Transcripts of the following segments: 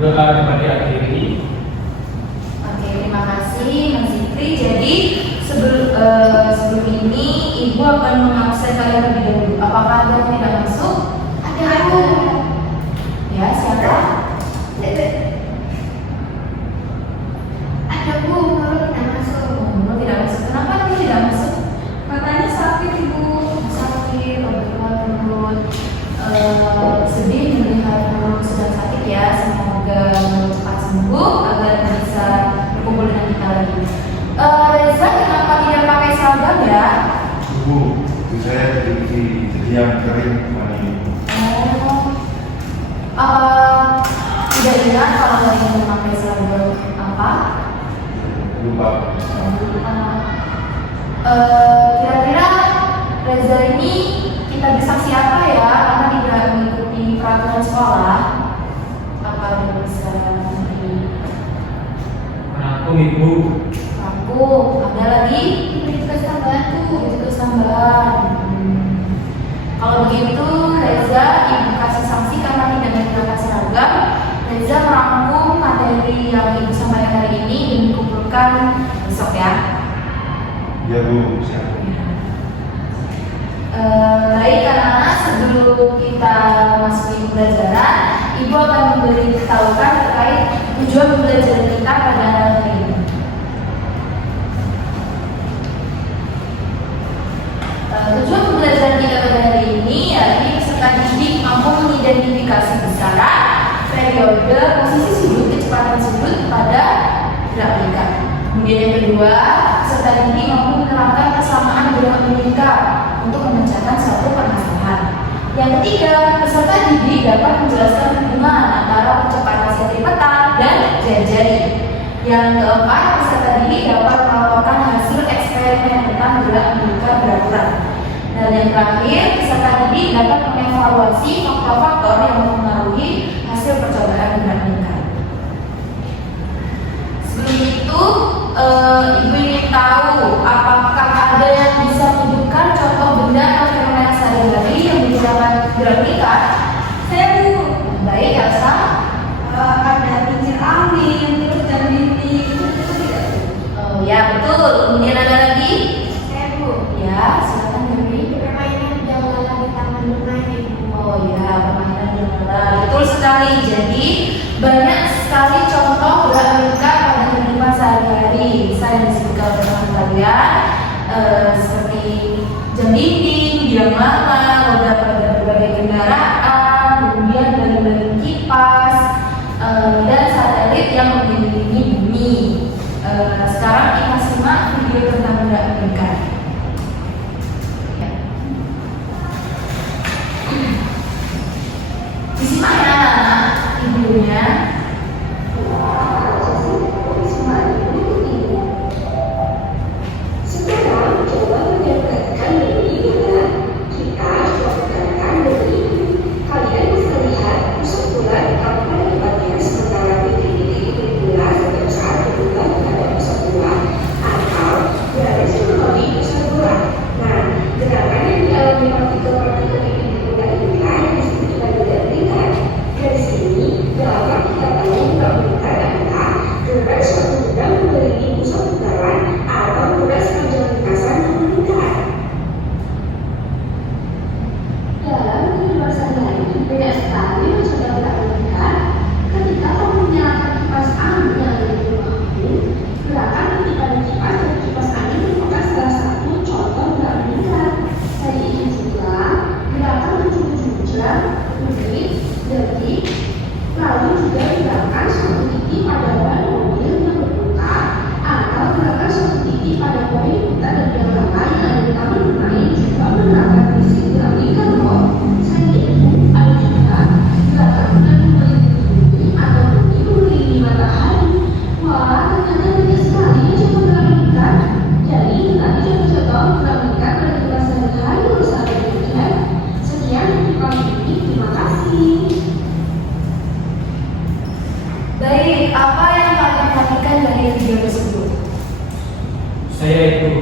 Doa dapat diakhiri. Oke, terima kasih Mas Zikri. Jadi sebelum ini Ibu akan mengabsen kalian lebih dahulu. Apakah ada yang tidak masuk? Ada. Ya, siapa? Ada Bu, kalau tidak masuk. Oh, tidak masuk. Kenapa kamu tidak masuk? Katanya sakit Ibu. Sakit, perut. Sedih melihat Nurul sedang sakit ya. Semoga Nurul cepat sembuh agar bisa berkumpul dengan kita lagi. Reza, kenapa tidak pakai seragam ya? Ibu, itu saya jadi yang kering kemarin. Tidak ingat kalau lagi memakai seragam apa? Lupa. Kira-kira Reza ini kita bisa siapa ya? Karena tidak mengikuti peraturan sekolah. Apa dia bisa Aku Ibu. Aku ada lagi tugas tambahan. Kalau begitu Reza Ibu kasih sanksi karena tidak menggunakan seragam. Reza merangkum materi yang Ibu sampaikan hari ini dan dikumpulkan besok ya. Ya Bu, siap. Baik anak-anak, sebelum kita memasuki pembelajaran, Ibu akan memberitahukan terkait tujuan pembelajaran kita pada hari ini. Tujuan pembelajaran kita pada hari ini yakni peserta didik mampu mengidentifikasi besaran, periode, posisi sudut, kecepatan sudut pada gerak lingkar. Kemudian yang kedua, peserta didik mampu menerapkan kesamaan gerak lingkar untuk memecahkan suatu permasalahan. Yang ketiga, peserta didik dapat menjelaskan hubungan antara kecepatan sentripetal dan jari-jari. Yang keempat, peserta didik dapat melaporkan hasil eksperimen tentang gerak lingkar beraturan. Dan yang terakhir, peserta didik dapat mengevaluasi faktor-faktor yang mempengaruhi hasil percobaan gerak lingkar. Sebelum itu, Ibu ingin tahu apakah ada yang bisa menunjukkan contoh benda atau fenomena sehari-hari yang menggunakan gerak lingkar? Saya Bu. Baik, Elsa. Ada kincir angin, terus jam dinding, itu tidak Bu? Oh ya, betul. Kemudian ada lagi? Saya Bu. Ya, silakan Dewi. Permainan jalanan di taman bermain Ibu. Oh ya, permainan bola. Betul sekali. Jadi banyak sekali contoh gerak lingkar pada kehidupan sehari-hari. Saya disebutkan oleh teman kalian seperti jam dinding, biang lama, roda pada berbagai kendaraan, kemudian baling-baling kipas, dan satelit yang mengelilingi bumi. Sekarang kita simak video tentang gerak lingkar. Disimak ya anak-anak videonya. Sekarang coba mendebatkan diri dengan kita coba menggunakan diri. Kalian bisa lihat pusat bola di kampung tempatnya sementara titik-titik bola sebesar berubah pada pusat bola atau garis melalui pusat bola. Nah, gerakan yang dialami partikel-partikel di titik bola inilah yang disebut sebagai gerak lingkar. Dari sini dapat kita tahu gerak lingkar adalah gerak suatu benda mengelilingi pusat putaran atau gerak sepanjang lintasan yang melingkar. Dalam kehidupan sehari-hari banyak sekali mencoba gerak lingkar. Ketika kamu menyalakan kipas angin yang ada di rumahmu, gerakan titipan kipas dan kipas angin merupakan salah satu contoh gerak lingkar. Selain itu juga gerakan menuju jam, menit, detik, lalu juga gerakan satu titik pada ban mobil yang berputar atau gerakan satu titik pada poin putar dan yang lain yang ada di taman bermain juga menerapkan prinsip gerak lingkar loh. Selain itu ada juga gerakan bulan mengelilingi bumi atau bumi mengelilingi matahari. Wah, ternyata banyak sekali yang coba gerak lingkar. Jadi tadi contoh-contoh gerak lingkar pada kehidupan sehari-hari berusaha belajar. Sekian dari kami ini, terima kasih. Baik, apa yang kalian perhatikan dari video tersebut? Saya Ibu.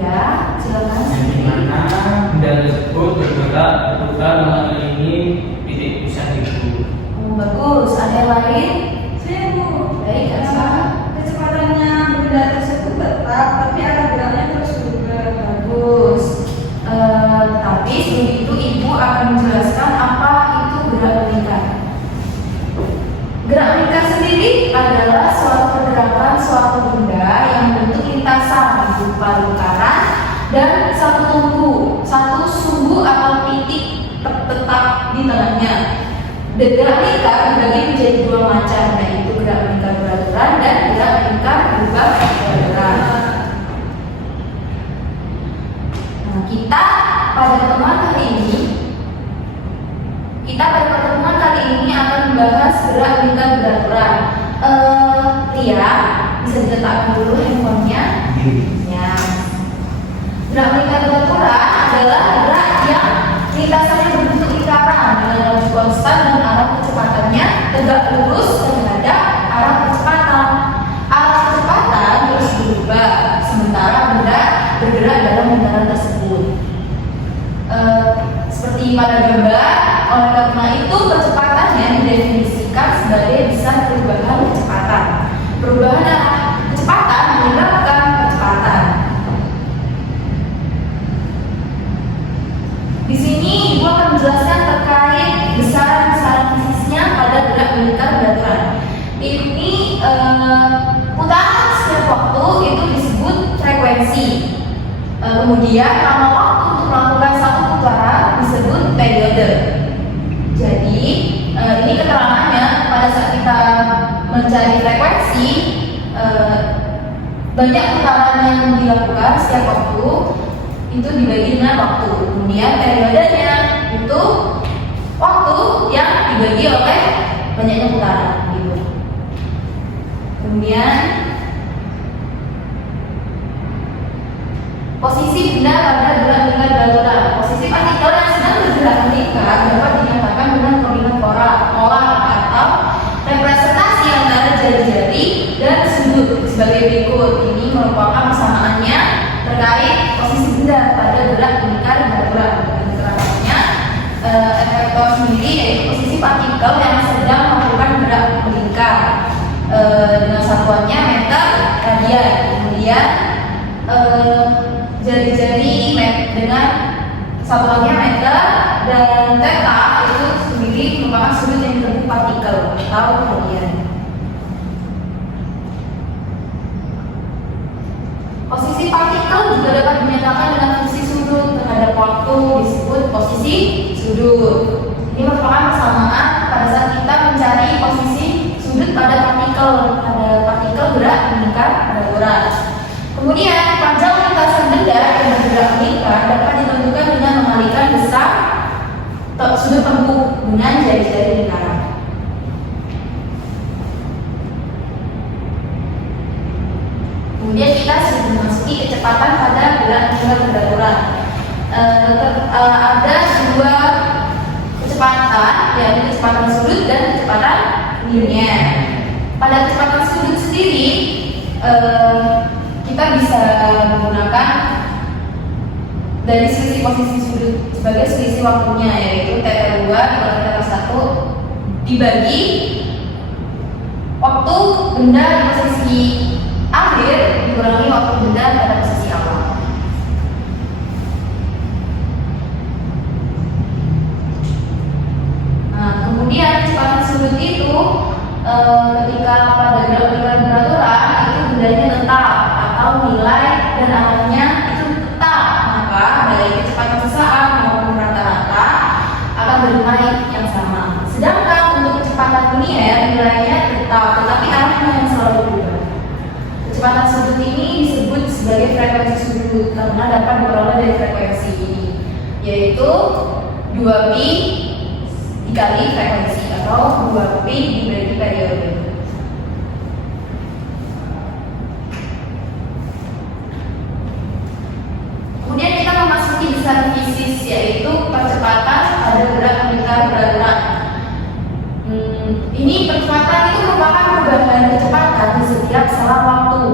Ya, silakan. Yang dimana benda tersebut bergerak berputar mengelilingi titik pusat Ibu. Oh Bagus. Ada yang lain? Saya Bu, Baik, Asma. kecepatannya benda tersebut tetap, tapi arah geraknya terus berubah. Bagus. Tapi sebelum itu Ibu akan menjelaskan apa itu gerak meningkat. Gerak meningkat sendiri adalah suatu pergerakan suatu benda yang membentuk lintasan berupa lingkaran dan satu sumbu atau titik tetap di tengahnya. Gerak meningkat dibagi menjadi dua macam, yaitu gerak meningkat beraturan dan gerak meningkat berubah beraturan. Nah, kita pada pertemuan kali ini akan membahas gerak meningkat beraturan. Lia, bisa diletakkan dulu handphonenya. Ya. Gerak meningkat beraturan adalah gerak yang lintasannya berbentuk lingkaran dengan laju konstan dan arah kecepatannya tegak lurus terhadap arah kecepatan. Arah kecepatan terus berubah sementara benda bergerak dalam lingkaran tersebut. Seperti pada gambar, oleh karena itu kecepatannya didefinisikan sebagai besar perubahan kecepatan. Perubahan arah kecepatan menyebabkan kecepatan. Di sini Ibu akan menjelaskan terkait besaran-besaran fisiknya pada gerak meningkat beraturan. Ini putaran setiap waktu itu disebut frekuensi. Kemudian lama waktu untuk melakukan satu putaran disebut periode. Jadi ini keterangannya pada saat kita mencari frekuensi, banyak putaran yang dilakukan setiap waktu itu dibagi dengan waktu. Kemudian periodenya itu waktu yang dibagi oleh banyaknya putaran gitu. Kemudian posisi benda pada gerak meningkat beraturan. Posisi partikel yang sedang bergerak meningkat dapat dinyatakan dengan koordinat polar atau representasi antara jari-jari dan sudut sebagai berikut. Ini merupakan persamaannya terkait posisi benda pada gerak meningkat beraturan. Keterangannya efektor sendiri yaitu posisi partikel yang sedang melakukan gerak meningkat dengan satuannya meter radian. Kemudian jari-jari dengan satuannya meter dan theta itu sendiri merupakan sudut yang ditempuh partikel atau radian. Posisi partikel juga dapat dinyatakan dengan fungsi sudut terhadap waktu disebut posisi sudut. Ini merupakan persamaan pada saat kita mencari posisi sudut pada partikel gerak meningkat beraturan. Kemudian panjang lintasan benda yang bergerak meningkat dapat ditentukan dengan mengalihkan besar sudut tempuh dengan jari-jari lingkaran. Kemudian kita sudah memasuki kecepatan pada gerak meningkat beraturan. Ada dua kecepatan, yaitu kecepatan sudut dan kecepatan linear. Pada kecepatan sudut sendiri, kita bisa menggunakan dari selisih posisi sudut sebagai selisih waktunya, yaitu θ2 dikali θ1 dibagi waktu benda di posisi akhir dikurangi waktu benda pada posisi awal. Nah, kemudian kecepatan sudut itu ketika pada gerak meningkat beraturan itu bendanya tetap atau nilai dan arahnya itu tetap, maka baik kecepatan sesaat maupun rata-rata akan bernilai yang sama. Sedangkan untuk kecepatan linear nilainya tetap, tetapi arahnya yang selalu berubah. Kecepatan sudut ini disebut sebagai frekuensi sudut karena dapat diperoleh dari frekuensi ini, yaitu 2pi dikali frekuensi atau 2pi dibagi periode. Kemudian kita memasuki besaran fisis, yaitu percepatan pada gerak meningkat beraturan. Ini percepatan itu merupakan perubahan kecepatan di setiap selang waktu.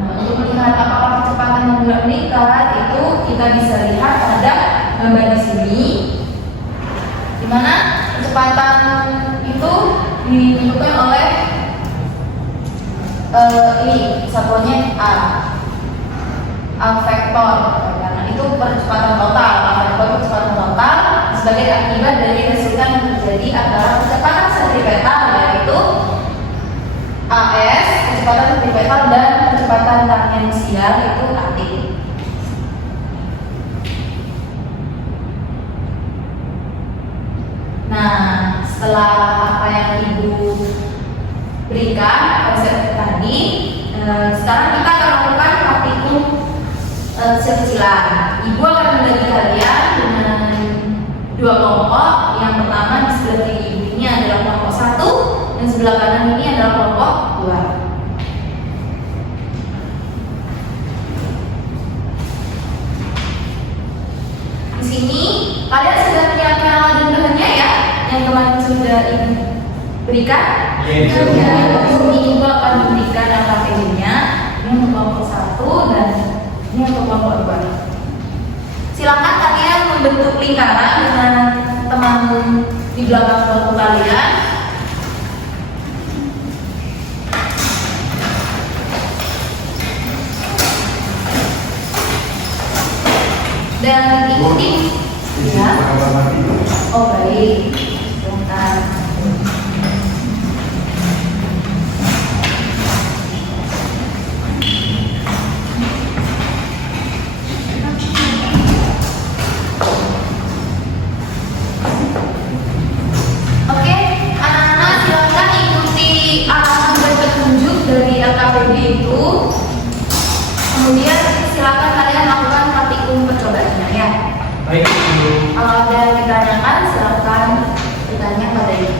Nah, untuk melihat apakah kecepatan yang gerak meningkat itu kita bisa lihat pada gambar di sini, di mana kecepatan itu ditentukan oleh ini satuannya A vektor, karena itu percepatan total. A vektor percepatan total sebagai akibat dari resultan yang terjadi antara kecepatan sentripetal, yaitu AS kecepatan sentripetal, dan kecepatan tangensial itu AT. Nah, setelah apa yang Ibu berikan konsep tadi, sekarang kita akan melakukan praktikum kecil-kecilan. Ibu akan membagi kalian dengan dua kelompok. Yang pertama di sebelah kiri Ibu ini adalah kelompok 1, dan sebelah kanan ini adalah kelompok 2. Di sini kalian sudah menyiapkan alat dan bahannya ya, yang kemarin sudah Ibu berikan. Di sini Ibu akan memberikan LKPD-nya. Ini untuk kelompok 1 dan ini untuk kelompok 2. Silakan kalian membentuk lingkaran dengan teman di belakang kelompok kalian. Dan ikuti ya. Oh baik, silakan. Oke, anak-anak silakan ikuti arahan dan petunjuk dari LKPD itu. Kemudian silakan kalian lakukan praktikum percobaannya ya. Baik, Ibu. Kalau ada yang ditanyakan, silakan ditanya pada Ibu.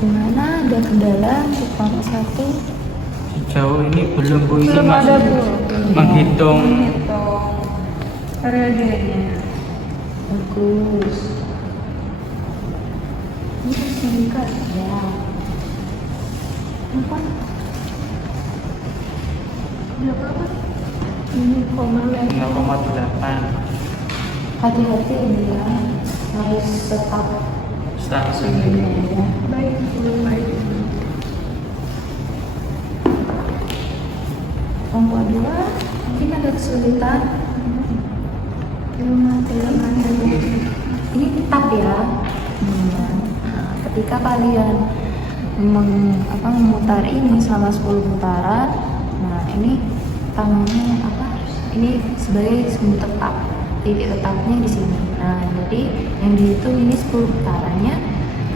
Gimana, ada kendala untuk kelompok 1? Sejauh ini belum Bu, ini Belum masih ada Bu. menghitung. Periodenya. Bagus. Ini singkat ya. Apa? Berapa? Ini 0,8 Hati-hati ini ya. Harus tetap status ini ini. ya. Baik, baik. Kelompok 2 mungkin ada kesulitan. Ini tetap ya. Nah, ketika kalian memutar ini selama 10 putaran, nah ini tangannya ini sebagai semu tetap, titik tetapnya di sini. Nah, jadi yang dihitung ini 10 putarannya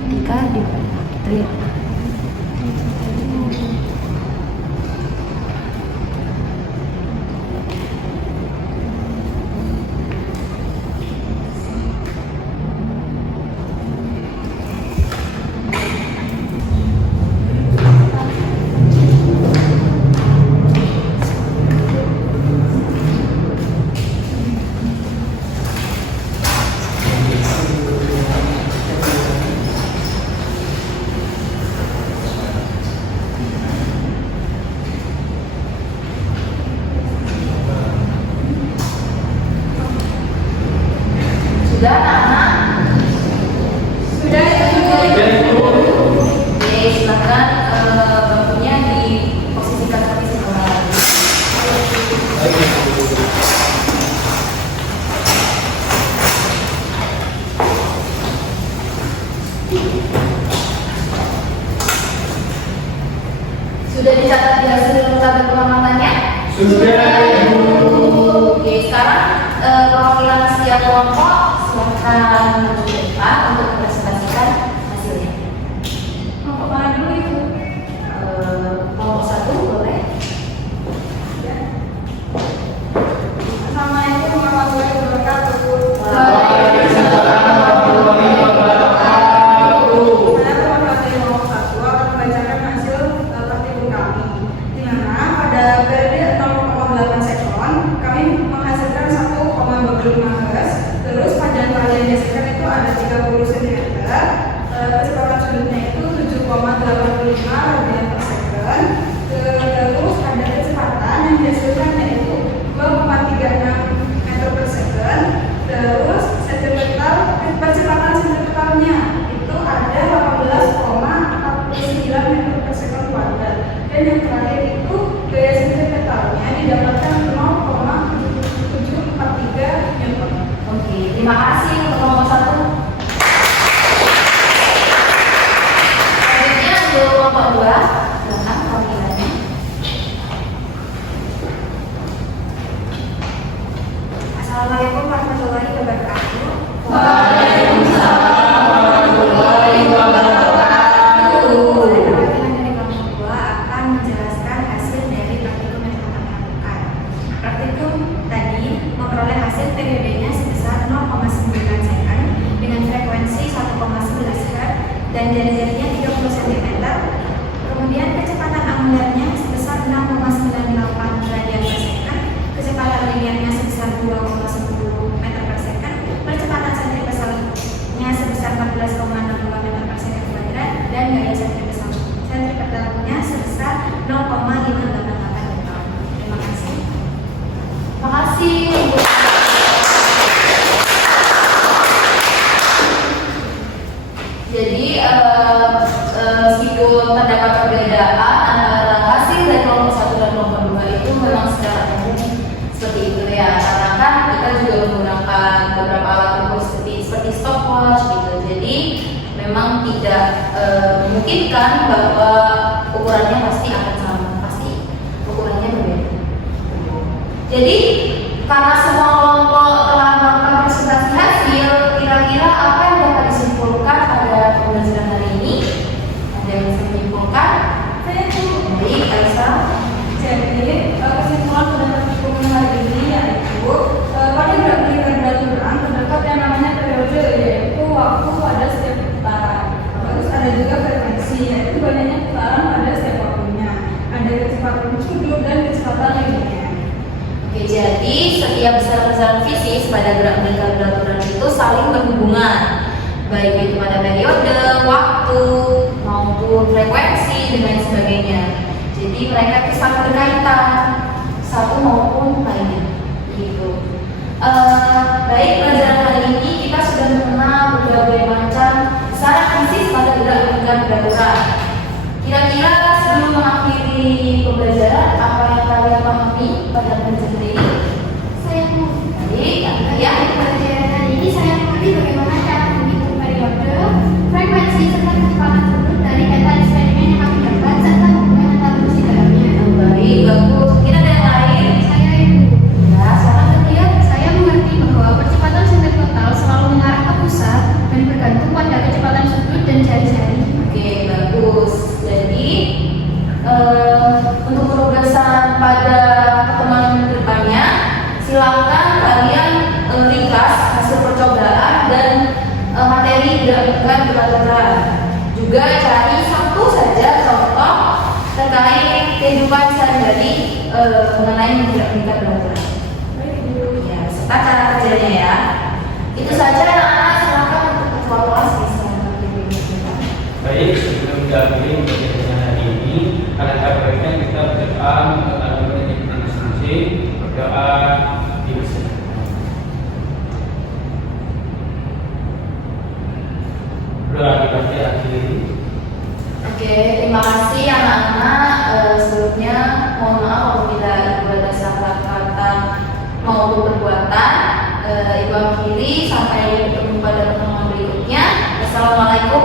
ketika diputar gitu ya. Sudah anak-anak? Sudah itu. Oke, silakan bangkunya diposisikan seperti semula. Sudah dicatat di hasil tabel pengamatannya? Sudah, Ibu. Oke, sekarang perwakilan setiap kelompok silakan menuju ke depan untuk mempresentasikan hasilnya. Kelompok mana dulu itu? Kelompok 1 boleh. Assalamualaikum warahmatullahi wabarakatuh. Saya mewakili kelompok 1 akan membacakan hasil praktikum kami, di mana pada periode 0,8 sekon kami menghasilkan 1,25 Hz. Terus panjang kali yang dihasilkan itu ada 30 cm. Kecepatan sudutnya itu 7,85 radian per sekon. yang terakhir itu gaya sentripetalnya didapatkan 0,743 Newton. Oke, terima kasih untuk nomor 1. Selanjutnya untuk kelompok 2. Silakan panggilannya. Assalamualaikum warahmatullahi wabarakatuh. Waalaikumsalam warahmatullahi wabarakatuh. Perwakilan dari kelompok 2 akan menjelaskan hasil dari praktikum yang akan dilakukan. Praktikum tadi memperoleh hasil periodenya sebesar 0,9 second dengan frekuensi 1,11 Hz dan jari-jarinya 30 cm. Kemudian kecepatan angularnya sebesar 6,98 radian per second, kecepatan linearnya sebesar 2,10 meter per second, percepatan sentripetalnya sebesar 14,62 meter per second kuadrat, dan gaya sentripetalnya sebesar 0,588 Newton. Terima kasih. Terima kasih untuk jadi meskipun terdapat perbedaan antara hasil dari kelompok 1 dan kelompok 2 itu memang secara umum seperti itu ya, karena kan kita juga menggunakan beberapa alat ukur seperti stopwatch gitu, jadi memang tidak memungkinkan bahwa ukurannya pasti akan sama, pasti ukurannya berbeda. Jadi karena semua kelompok telah melakukan presentasi hasil, kira-kira apa yang dapat disimpulkan pada pembelajaran hari ini? Ada yang bisa menyimpulkan? Baik, Aisyah. Jadi kesimpulan pada praktikum hari ini yaitu pada grafik peraturan terdapat yang namanya periode, yaitu waktu pada setiap putaran. Terus ada juga frekuensi, yaitu banyaknya putaran pada setiap waktunya. Ada kecepatan sudut dan kecepatan linear. Oke, jadi setiap besaran-besaran fisis pada gerak lingkar beraturan itu saling berhubungan, baik itu pada periode, waktu, maupun frekuensi dan lain sebagainya. Jadi mereka itu saling berkaitan satu maupun lainnya. Gitu. Baik, pelajaran kali ini kita sudah mengenal berbagai macam besaran fisis pada gerak lingkar beraturan. Kira-kira sebelum mengakhiri pembelajaran, apa yang kalian pahami pada pelajaran ini? Saya mau Baik, ya. pelajaran kali ini saya mengerti bagaimana cara menghitung periode, frekuensi serta kecepatan sudut dari data eksperimen yang kami dapat serta hubungan antar fungsi dalamnya. Baik, bagus. Mungkin ada yang lain? Saya yang Ya, silakan Setia. Saya mengerti bahwa percepatan sentripetal selalu mengarah ke pusat dan bergantung pada kecepatan sudut dan jari-jari. Oke, bagus. Jadi untuk penugasan pada pertemuan kedepannya, silakan kalian ringkas hasil percobaan dan materi gerak lingkar beraturan. Juga cari satu saja contoh terkait kehidupan sehari-hari mengenai gerak lingkar beraturan. Ya, serta cara kerjanya ya. Itu saja anak-anak, silakan untuk ketua kelas bisa mengirimkan. Baik, sebelum kami pembelajaran hari ini, alangkah baiknya kita berdoa untuk alumni kita masing-masing, berdoa di masjid. Berdoa di masjid akhir. Oke, terima kasih anak-anak. Sebelumnya mohon maaf apabila ibu ada salah kata maupun perbuatan. Ibu akhiri, sampai bertemu pada pertemuan berikutnya. Assalamualaikum